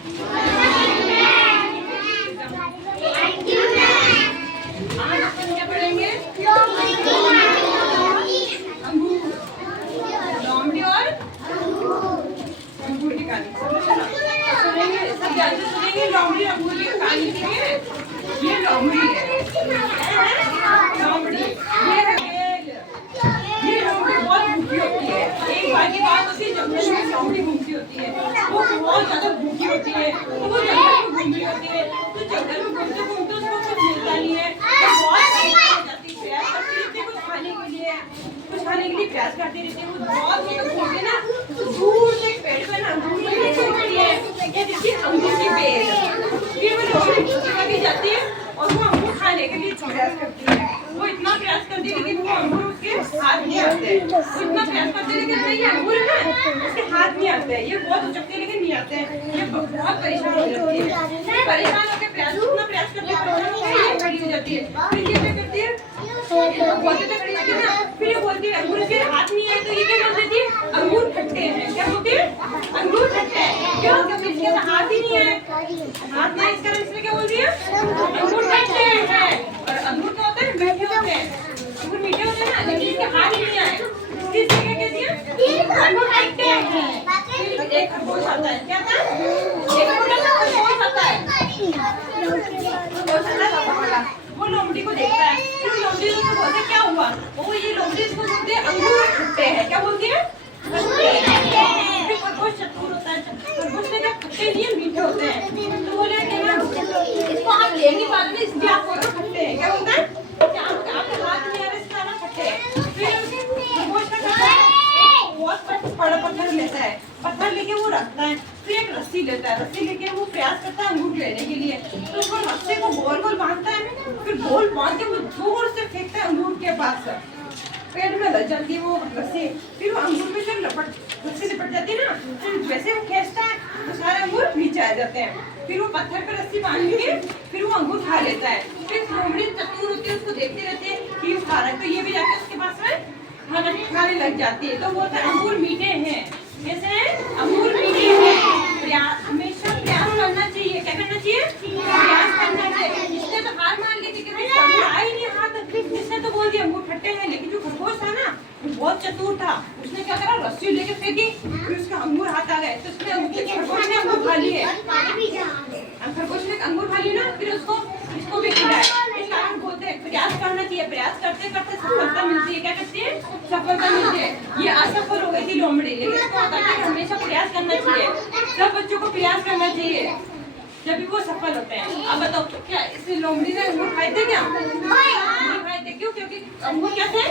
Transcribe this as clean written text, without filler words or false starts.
आज अपन क्या पढ़ेंगे? लोमड़ी और अंगूर की कहानी सुनेंगे। सब ध्यान से सुनेंगे। लोमड़ी अंगूर की कहानी सुनिए। ये लोमड़ी है, लोमड़ी। ये लोमड़ी बहुत भूखी होती है। एक बार की बात होती है, जंगल में लोमड़ी घूमती होती है। वो बहुत ज्यादा भूखी होती है, तो वो जंगल में घूम रही होती है। तो जंगल में घूमते घूमते उसको कुछ मिलता नहीं है, तो बहुत परेशान हो जाती है। प्रयास करती रहती है कुछ खाने के लिए, प्रयास करती रहती है। वो बहुत घूमते ना, तो दूर से एक पेड़ पर अंगूर की है, ये देखिए अंगूर की बेल। फिर वो लोमड़ी भी जाती है और वो अंगूर खाने के लिए प्रयास करती है। वो इतना प्रयास करती है लेकिन वो अंगूर उसके हाथ नहीं आते। वो इतना प्रयास करती है लेकिन नहीं, अंगूर है ना, उसके हाथ नहीं आते हैं। ये बहुत उचकते हैं लेकिन नहीं आते हैं। ये बहुत परेशान हो जाती है। परेशान होकर प्रयास, इतना प्रयास करती है, खड़ी हो जाती है। फिर ये क्या करती है, बोलते तो खड़ी होती है ना, फिर ये बोलती है अंगूर के हाथ नहीं है, तो ये क्या बोल देती है, अंगूर खट्टे हैं। क्या बोलती है, अंगूर खट्टे हैं। क्यों? क्योंकि इसके हाथ ही नहीं है, हाथ नहीं, इस कारण इसलिए क्या बोल रही है, अंगूर खट्टे हैं। और अंगूर क्या होता है, मीठे होते हैं। अंगूर मीठे होते हैं ना, लेकिन इसके हाथ ही नहीं आए, इसलिए क्या कहती है, अंगूर खट्टे हैं। एक खरगोश आता है, क्या था, एक खरगोश आता है, वो लोमड़ी को देखता है। फिर लोमड़ी उसको बोलते हैं क्या हुआ, वो ये लोमड़ी इसको बोलते हैं अंगूर खट्टे हैं। क्या बोलती है, फिर खरगोश चतुर होता है, खरगोश ने कहा खट्टे नहीं है, मीठे होते हैं। तो बोले कि ना इसको आप ले नहीं पा रहे, इसलिए आप बोल रहे खट्टे हैं। क्या बोलता है, आपके हाथ नहीं आ रहा, इसका ना खट्टे हैं। फिर खरगोश का करता है, एक बहुत बड़ा पत्थर लेता है, पत्थर लेके वो रखता है। फिर एक रस्सी लेता है, रस्सी लेके वो प्रयास करता है अंगूर लेने के लिए। तो वो रस्सी को गोल गोल बांधता है, फिर गोल बांध के वो जोर से फेंकता है अंगूर के पास, पेड़ में लग जाती है वो रस्सी। फिर वो अंगूर में जब रस्सी लिपट जाती है ना, फिर वैसे वो खींचता है तो सारे अंगूर नीचे आ जाते हैं। फिर वो पत्थर पे रस्सी बांध के फिर वो अंगूर खा लेता है। फिर लोमड़ी चतुर होती है, उसको देखती रहती है कि वो खा रहा है, तो ये भी जाके उसके पास में खाने लग जाती है। तो वो अंगूर मीठे हैं, कैसे हैं, अंगूर मीठे हैं। हमेशा प्रयास करना चाहिए। क्या करना चाहिए, प्रयास करना चाहिए। इसने तो हार मान ली थी, अंगूर आ ही नहीं हाथ, इसने तो बोल दिया अंगूर खट्टे हैं। लेकिन जो खरगोश था ना, वो बहुत चतुर था, उसने क्या करा, रस्सी लेके फेंकी, फिर उसके अंगूर हाथ आ गए, तो उसने खरगोश ने अंगूर खा लिए। खरगोश ने अंगूर खा लिए ना, फिर इसको भी खिलाया। इस कारण बोलते हैं प्रयास करना चाहिए, प्रयास करते करते सफलता मिलती है। क्या करती है, सफलता मिलती है। ये असफल हो गई थी लोमड़ी, लेकिन इसको होता है कि हमेशा प्रयास करना चाहिए। सब बच्चों को प्रयास करना चाहिए, जब भी वो सफल होते हैं। अब बताओ क्या इस लोमड़ी ने अंगूर खाए थे, क्या नहीं खाए थे? क्यों? क्योंकि अंगूर क्या थे,